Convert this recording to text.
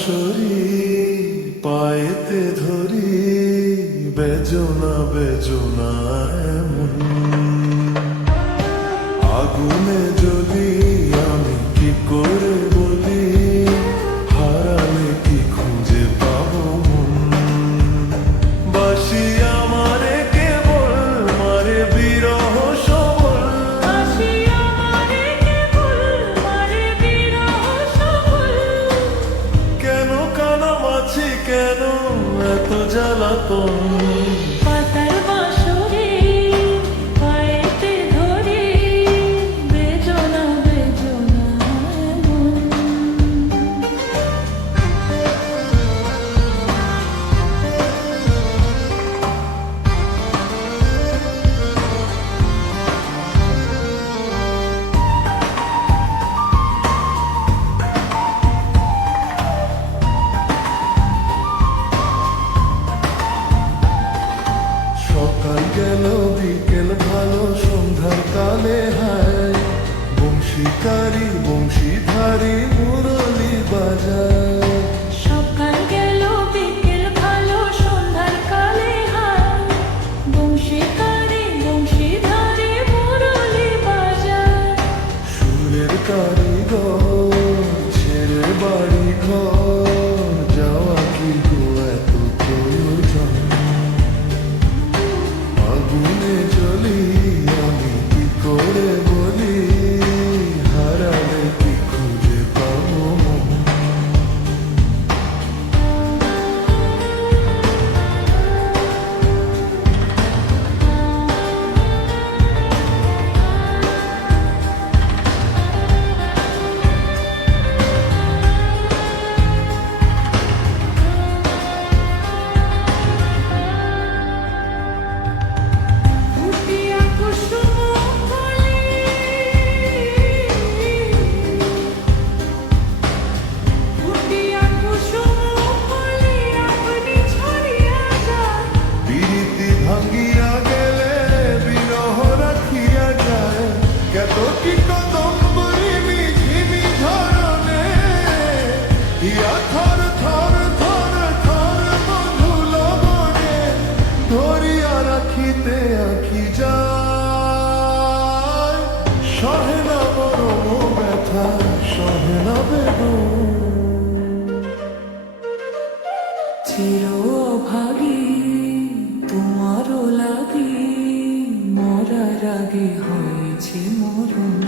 বাঁশরি পায়েতে ধরি বেজনা বেজনা এমন আগুনে জ্বলি আমি কি করে বলি হারালে কি খুঁজে পাবো মন বাসি আমারে কেবল মারে বিরহ সবল বাঁশি আমারে কেবল মারে বিরহ সবল। কেন কানামাছি কেন এত জ্বালাতন পাতার বাঁশরি পায়েতে ধরি বেজনা বেজনা এমন। সকাল গেল বিকেল ভালো সন্ধ্যার কালে হায় বংশীকারী বংশীধারী মুরলি বাজায় সকাল গেল বিকেল ভালো সন্ধ্যার কালে হায় বংশীকারী বংশীধারী মুরলি বাজায়। সুরের কারিগর ছেড়ে বাড়ি ঘর যাওয়া কি গো এত প্রয়োজন আগুনে জ্বলি আমি কি করে বলি হারালে কি খুঁজে পাবো মন ফুটিয়া কুসুম কলি ফুটিয়া কুসুম কলি আপনি ছড়িয়া যায়। বিরতি ভাঙ্গিয়া গেলে বিরহ রাখিয়া যায় কত কি কদম বলিনি ঝিমি ধরনে ইয়া থর থর থর থর মধু লবণে ধরিয়া রাখিতে আঁখি যায় সহে না মরম ব্যথা সহে না বেদন চির অভাগী তোমারও লাগি মরার আগে হয়েছে মরণ।